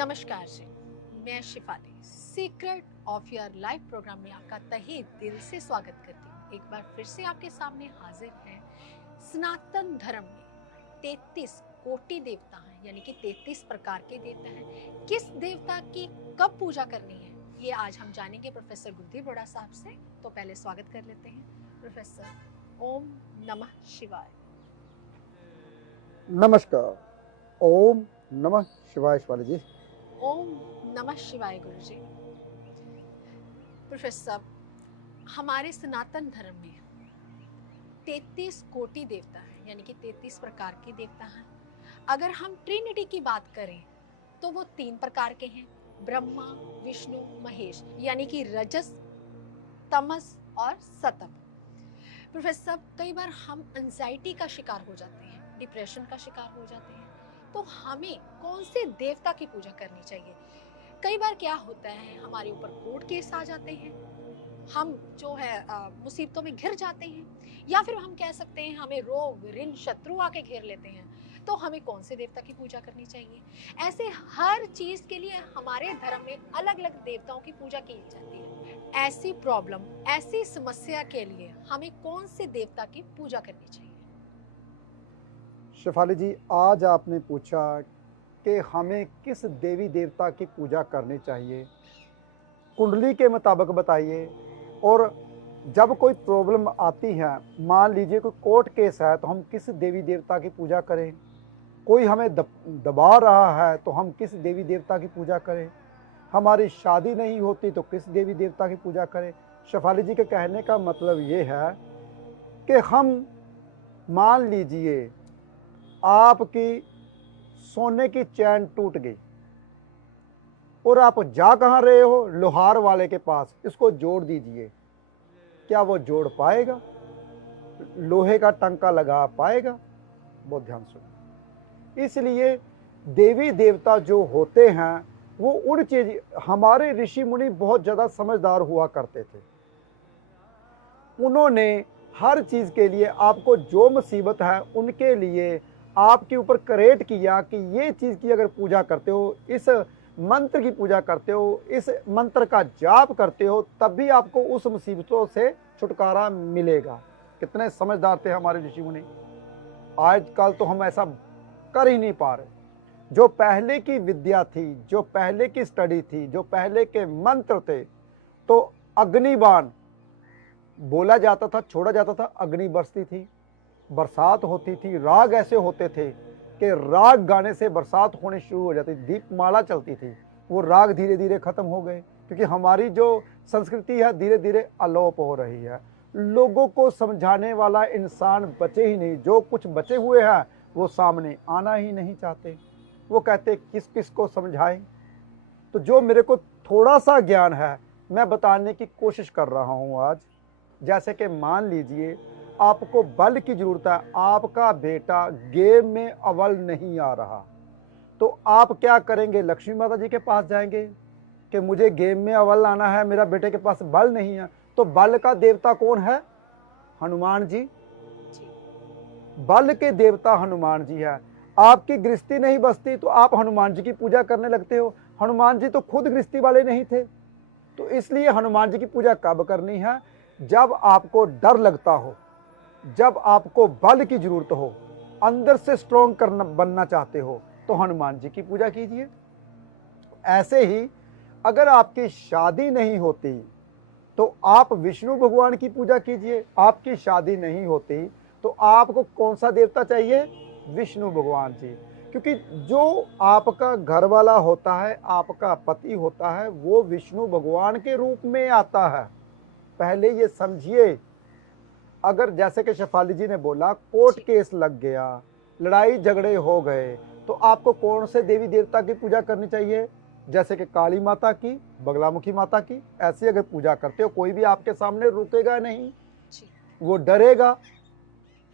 नमस्कार जी, मैं Shifali secret of your life programme में आपका तहे दिल से स्वागत करती हूँ। एक बार फिर से आपके सामने हाजिर है। सनातन धर्म में 33 कोटि देवता हैं, यानी कि 33 प्रकार के देवता हैं। किस देवता की कब पूजा करनी है, ये आज हम जानेंगे प्रोफेसर गुरुदेव बड़ा साहब से। तो पहले स्वागत कर लेते हैं प्रोफेसर। ओम नमः शिवाय। नमस्कार। ओम नमः शिवाय। शिवाली जी, ओम नमः शिवाय गुरु जी। प्रोफेसर, हमारे सनातन धर्म में 33 कोटि देवता हैं, यानी कि 33 प्रकार के देवता हैं। अगर हम ट्रिनिटी की बात करें तो वो 3 प्रकार के हैं, ब्रह्मा विष्णु महेश, यानी कि रजस तमस और सतम। प्रोफेसर, कई बार हम एंजाइटी का शिकार हो जाते हैं, डिप्रेशन का शिकार हो जाते हैं, तो हमें कौन से देवता की पूजा करनी चाहिए? कई बार क्या होता है, हमारे ऊपर कोर्ट केस आ जाते हैं, हम जो है मुसीबतों में घिर जाते हैं, या फिर हम कह सकते हैं हमें रोग ऋण शत्रु आके घेर लेते हैं, तो हमें कौन से देवता की पूजा करनी चाहिए? ऐसे हर चीज के लिए हमारे धर्म में अलग अलग देवताओं की पूजा की जाती है। ऐसी प्रॉब्लम, ऐसी समस्या के लिए हमें कौन से देवता की पूजा करनी चाहिए? शिफाली जी, आज आपने पूछा कि हमें किस देवी देवता की पूजा करनी चाहिए। कुंडली के मुताबिक बताइए। और जब कोई प्रॉब्लम आती है, मान लीजिए कोई कोर्ट केस है, तो हम किस देवी देवता की पूजा करें। कोई हमें दबा रहा है तो हम किस देवी देवता की पूजा करें। हमारी शादी नहीं होती तो किस देवी देवता की पूजा करें। शिफाली जी के कहने का मतलब ये है कि हम, मान लीजिए आपकी सोने की चैन टूट गई और आप जा कहाँ रहे हो, लोहार वाले के पास, इसको जोड़ दीजिए। क्या वो जोड़ पाएगा? लोहे का टंका लगा पाएगा? बहुत ध्यान सुनो। इसलिए देवी देवता जो होते हैं वो उन चीज, हमारे ऋषि मुनि बहुत ज्यादा समझदार हुआ करते थे। उन्होंने हर चीज के लिए, आपको जो मुसीबत है उनके लिए आपके ऊपर क्रिएट किया कि ये चीज की अगर पूजा करते हो, इस मंत्र की पूजा करते हो, इस मंत्र का जाप करते हो, तब भी आपको उस मुसीबतों से छुटकारा मिलेगा। कितने समझदार थे हमारे ऋषि मुनि। आजकल तो हम ऐसा कर ही नहीं पा रहे। जो पहले की विद्या थी, जो पहले की स्टडी थी, जो पहले के मंत्र थे, तो अग्निबाण बोला जाता था, छोड़ा जाता था, अग्नि बरसती थी, बरसात होती थी। राग ऐसे होते थे कि राग गाने से बरसात होनी शुरू हो जाती, दीपमाला चलती थी। वो राग धीरे धीरे खत्म हो गए, क्योंकि हमारी जो संस्कृति है धीरे धीरे अलोप हो रही है। लोगों को समझाने वाला इंसान बचे ही नहीं। जो कुछ बचे हुए हैं वो सामने आना ही नहीं चाहते। वो कहते किस किस को समझाएं। तो जो मेरे को थोड़ा सा ज्ञान है मैं बताने की कोशिश कर रहा हूँ आज। जैसे कि मान लीजिए आपको बल की जरूरत है, आपका बेटा गेम में अव्वल नहीं आ रहा, तो आप क्या करेंगे? लक्ष्मी माता जी के पास जाएंगे कि मुझे गेम में अव्वल आना है, मेरा बेटे के पास बल नहीं है। तो बल का देवता कौन है? हनुमान जी। बल के देवता हनुमान जी है। आपकी गृहस्थी नहीं बसती तो आप हनुमान जी की पूजा करने लगते हो। हनुमान जी तो खुद गृहस्थी वाले नहीं थे। तो इसलिए हनुमान जी की पूजा कब करनी है? जब आपको डर लगता हो, जब आपको बल की जरूरत हो, अंदर से स्ट्रॉन्ग करना बनना चाहते हो, तो हनुमान जी की पूजा कीजिए। ऐसे ही अगर आपकी शादी नहीं होती तो आप विष्णु भगवान की पूजा कीजिए। आपकी शादी नहीं होती तो आपको कौन सा देवता चाहिए? विष्णु भगवान जी। क्योंकि जो आपका घर वाला होता है, आपका पति होता है, वो विष्णु भगवान के रूप में आता है। पहले ये समझिए। अगर जैसे कि शेफाली जी ने बोला कोर्ट केस लग गया, लड़ाई झगड़े हो गए, तो आपको कौन से देवी देवता की पूजा करनी चाहिए? जैसे कि काली माता की, बगलामुखी माता की। ऐसी अगर पूजा करते हो, कोई भी आपके सामने रुकेगा नहीं, वो डरेगा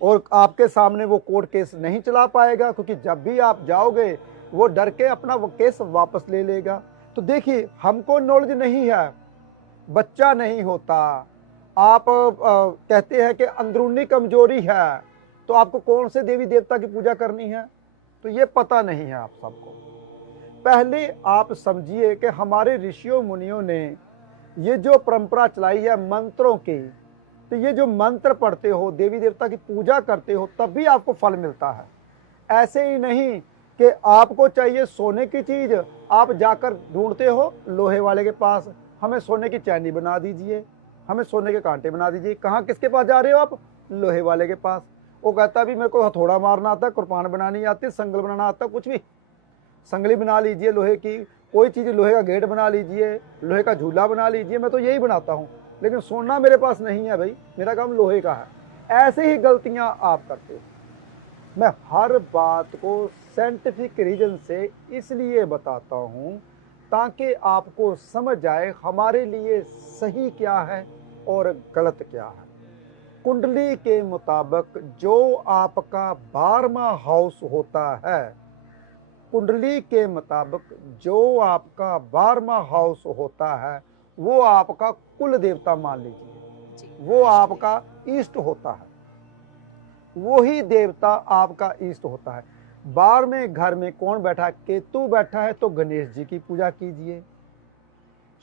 और आपके सामने वो कोर्ट केस नहीं चला पाएगा, क्योंकि जब भी आप जाओगे वो डर के अपना वो केस वापस ले लेगा। तो देखिए, हमको नॉलेज नहीं है, बच्चा नहीं होता, आप कहते हैं कि अंदरूनी कमजोरी है, तो आपको कौन से देवी देवता की पूजा करनी है, तो ये पता नहीं है आप सबको। पहले आप समझिए कि हमारे ऋषियों मुनियों ने ये जो परंपरा चलाई है मंत्रों की, तो ये जो मंत्र पढ़ते हो, देवी देवता की पूजा करते हो, तब भी आपको फल मिलता है। ऐसे ही नहीं कि आपको चाहिए सोने की चीज़, आप जाकर ढूंढते हो लोहे वाले के पास, हमें सोने की चैनी बना दीजिए, हमें सोने के कांटे बना दीजिए। कहाँ किसके पास जा रहे हो आप? लोहे वाले के पास। वो कहता भी मेरे को हथौड़ा मारना आता है, कृपान बनानी आती है, संगल बनाना आता है, कुछ भी संगली बना लीजिए लोहे की, कोई चीज़ लोहे का गेट बना लीजिए, लोहे का झूला बना लीजिए, मैं तो यही बनाता हूँ, लेकिन सोना मेरे पास नहीं है भाई, मेरा काम लोहे का है। ऐसे ही गलतियां आप करते हो। मैं हर बात को साइंटिफिक रीजन से इसलिए बताता हूँ ताकि आपको समझ आए हमारे लिए सही क्या है और गलत क्या है। कुंडली के मुताबिक जो आपका 12वां हाउस होता है, कुंडली के मुताबिक जो आपका 12वां हाउस होता है, वो आपका कुल देवता मान लीजिए, वो आपका ईष्ट होता है, वही देवता आपका इष्ट होता है। 12वें घर में कौन बैठा है? केतु बैठा है, तो गणेश जी की पूजा कीजिए।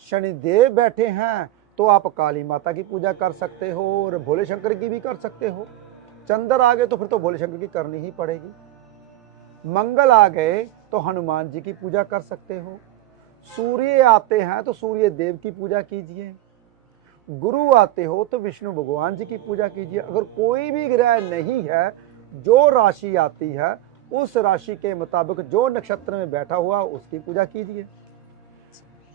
शनिदेव बैठे हैं तो आप काली माता की पूजा कर सकते हो और भोले शंकर की भी कर सकते हो। चंद्र आ गए तो फिर तो भोले शंकर की करनी ही पड़ेगी। मंगल आ गए तो हनुमान जी की पूजा कर सकते हो। सूर्य आते हैं तो सूर्य देव की पूजा कीजिए। गुरु आते हो तो विष्णु भगवान जी की पूजा कीजिए। अगर कोई भी ग्रह नहीं है, जो राशि आती है उस राशि के मुताबिक जो नक्षत्र में बैठा हुआ उसकी पूजा कीजिए।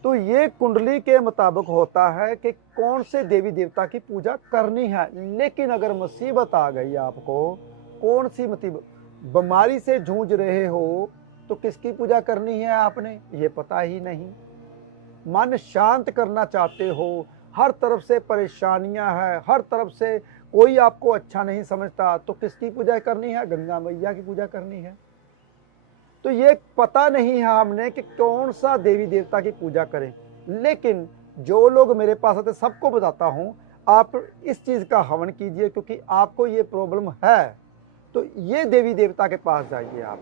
तो ये कुंडली के मुताबिक होता है कि कौन से देवी देवता की पूजा करनी है। लेकिन अगर मुसीबत आ गई आपको, कौन सी मुसीबत, बीमारी से जूझ रहे हो, तो किसकी पूजा करनी है आपने ये पता ही नहीं। मन शांत करना चाहते हो, हर तरफ से परेशानियां हैं, हर तरफ से कोई आपको अच्छा नहीं समझता, तो किसकी पूजा करनी है? गंगा मैया की पूजा करनी है। तो ये पता नहीं है हमने कि कौन सा देवी देवता की पूजा करें। लेकिन जो लोग मेरे पास आते सबको बताता हूँ, आप इस चीज़ का हवन कीजिए, क्योंकि आपको ये प्रॉब्लम है तो ये देवी देवता के पास जाइए आप।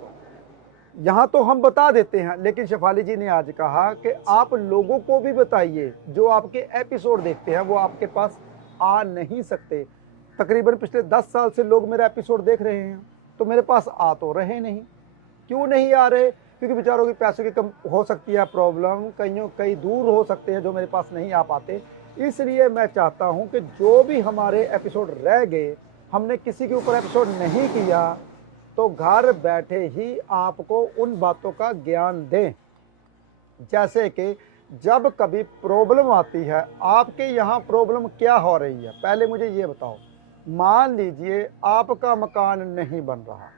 यहाँ तो हम बता देते हैं, लेकिन शेफाली जी ने आज कहा कि आप लोगों को भी बताइए, जो आपके एपिसोड देखते हैं वो आपके पास आ नहीं सकते। तकरीबन पिछले 10 साल से लोग मेरा एपिसोड देख रहे हैं, तो मेरे पास आ तो रहे नहीं। क्यों नहीं आ रहे? क्योंकि बेचारों की पैसों की कम हो सकती है प्रॉब्लम, कई दूर हो सकते हैं जो मेरे पास नहीं आ पाते। इसलिए मैं चाहता हूँ कि जो भी हमारे एपिसोड रह गए, हमने किसी के ऊपर एपिसोड नहीं किया, तो घर बैठे ही आपको उन बातों का ज्ञान दें। जैसे कि जब कभी प्रॉब्लम आती है, आपके यहाँ प्रॉब्लम क्या हो रही है, पहले मुझे ये बताओ। मान लीजिए आपका मकान नहीं बन रहा,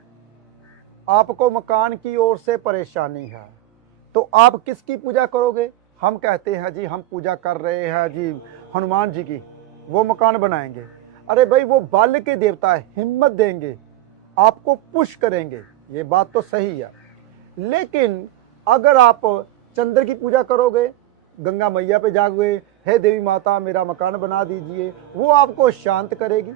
आपको मकान की ओर से परेशानी है, तो आप किसकी पूजा करोगे? हम कहते हैं जी हम पूजा कर रहे हैं जी हनुमान जी की, वो मकान बनाएंगे। अरे भाई, वो बल के देवता है, हिम्मत देंगे, आपको पुश करेंगे, ये बात तो सही है। लेकिन अगर आप चंद्र की पूजा करोगे, गंगा मैया पे जाओगे, हे देवी माता मेरा मकान बना दीजिए, वो आपको शांत करेगी।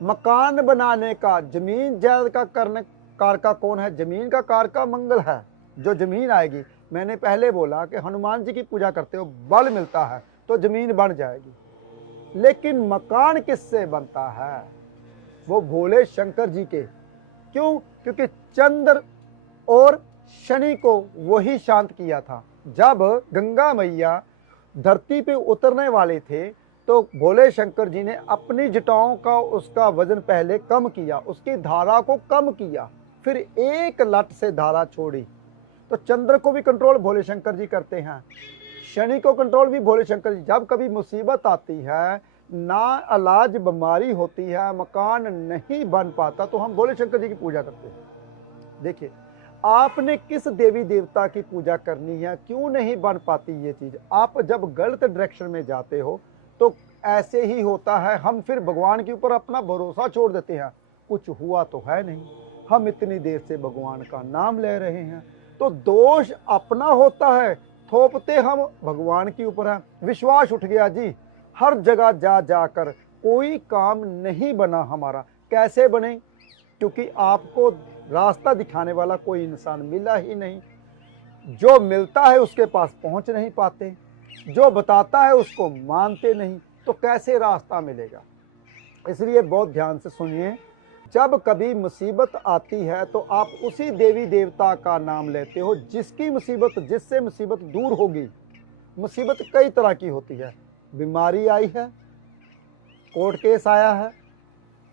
मकान बनाने का, जमीन जायदाद का करने कारका कौन है? जमीन का कारका मंगल है। जो जमीन आएगी, मैंने पहले बोला कि हनुमान जी की पूजा करते हो, बल मिलता है तो जमीन बन जाएगी। लेकिन मकान किससे बनता है? वो भोले शंकर जी के। क्यों? क्योंकि चंद्र और शनि को वही शांत किया था। जब गंगा मैया धरती पे उतरने वाले थे, तो भोले शंकर जी ने अपनी जटाओं का उसका वजन पहले कम किया, उसकी धारा को कम किया, फिर एक लट से धारा छोड़ी। तो चंद्र को भी कंट्रोल भोले शंकर जी करते हैं, शनि को कंट्रोल भी भोले शंकर जी। जब कभी मुसीबत आती है, ना इलाज बीमारी होती है, मकान नहीं बन पाता, तो हम भोले शंकर जी की पूजा करते हैं। देखिए, आपने किस देवी देवता की पूजा करनी है, क्यों नहीं बन पाती ये चीज़? आप जब गलत डायरेक्शन में जाते हो तो ऐसे ही होता है। हम फिर भगवान के ऊपर अपना भरोसा छोड़ देते हैं, कुछ हुआ तो है नहीं, हम इतनी देर से भगवान का नाम ले रहे हैं, तो दोष अपना होता है, थोपते हम भगवान के ऊपर है। विश्वास उठ गया जी, हर जगह जा जाकर कोई काम नहीं बना हमारा। कैसे बने? क्योंकि आपको रास्ता दिखाने वाला कोई इंसान मिला ही नहीं। जो मिलता है उसके पास पहुंच नहीं पाते, जो बताता है उसको मानते नहीं, तो कैसे रास्ता मिलेगा। इसलिए बहुत ध्यान से सुनिए, जब कभी मुसीबत आती है तो आप उसी देवी देवता का नाम लेते हो जिसकी मुसीबत, जिससे मुसीबत दूर होगी। मुसीबत कई तरह की होती है, बीमारी आई है, कोर्ट केस आया है,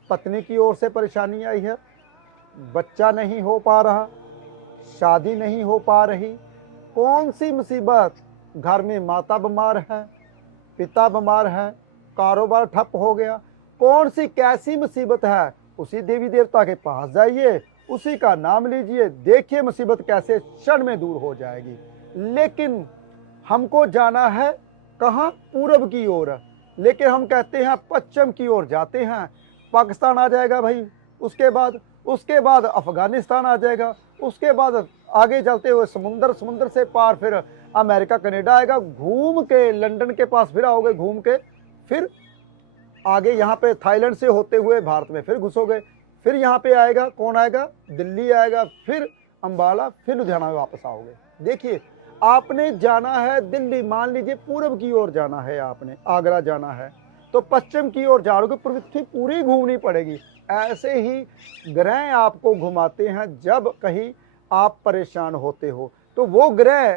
पत्नी की ओर से परेशानी आई है, बच्चा नहीं हो पा रहा, शादी नहीं हो पा रही, कौन सी मुसीबत, घर में माता बीमार है, पिता बीमार है, कारोबार ठप हो गया, कौन सी कैसी मुसीबत है, उसी देवी देवता के पास जाइए, उसी का नाम लीजिए, देखिए मुसीबत कैसे क्षण में दूर हो जाएगी। लेकिन हमको जाना है कहाँ, पूरब की ओर, लेकिन हम कहते हैं पश्चिम की ओर जाते हैं, पाकिस्तान आ जाएगा भाई, उसके बाद अफगानिस्तान आ जाएगा, उसके बाद आगे चलते हुए समुंदर से पार फिर अमेरिका कनाडा आएगा, घूम के लंदन के पास फिर आओगे, घूम के फिर आगे यहाँ पे थाईलैंड से होते हुए भारत में फिर घुसोगे, फिर यहाँ पे आएगा, कौन आएगा, दिल्ली आएगा, फिर अंबाला, फिर लुधियाना में वापस आओगे। देखिए आपने जाना है दिल्ली, मान लीजिए पूरब की ओर जाना है, आपने आगरा जाना है तो पश्चिम की ओर जाओगे, पृथ्वी पूरी घूमनी पड़ेगी। ऐसे ही ग्रह आपको घुमाते हैं, जब कहीं आप परेशान होते हो तो वो ग्रह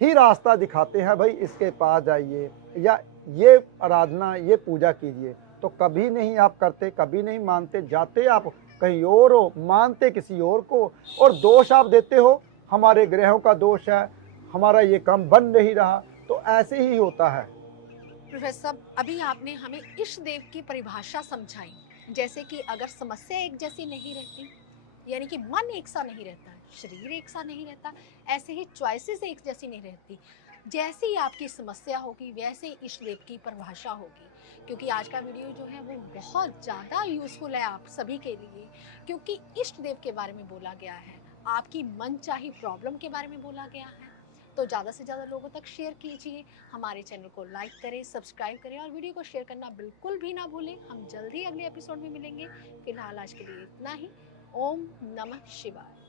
ही रास्ता दिखाते हैं, भाई इसके पास जाइए या ये आराधना, ये पूजा कीजिए। तो कभी नहीं आप करते, कभी नहीं मानते, जाते आप कहीं और हो, मानते किसी और को, और दोष आप देते हो, हमारे ग्रहों का दोष है, हमारा ये काम बन नहीं रहा। तो ऐसे ही होता है। प्रोफेसर साहब, अभी आपने हमें इष्ट देव की परिभाषा समझाई, जैसे कि अगर समस्या एक जैसी नहीं रहती, यानी कि मन एक सा नहीं रहता, शरीर एक सा नहीं रहता, ऐसे ही चॉइसेस एक जैसी नहीं रहती, जैसी ही आपकी समस्या होगी वैसे ही इष्ट देव की परिभाषा होगी। क्योंकि आज का वीडियो जो है वो बहुत ज़्यादा यूज़फुल है आप सभी के लिए, क्योंकि इष्ट देव के बारे में बोला गया है, आपकी मनचाही प्रॉब्लम के बारे में बोला गया है। तो ज़्यादा से ज़्यादा लोगों तक शेयर कीजिए, हमारे चैनल को लाइक करें, सब्सक्राइब करें और वीडियो को शेयर करना बिल्कुल भी ना भूलें। हम जल्दी अगले एपिसोड में मिलेंगे। फिलहाल आज के लिए इतना ही। ओम नमः शिवाय।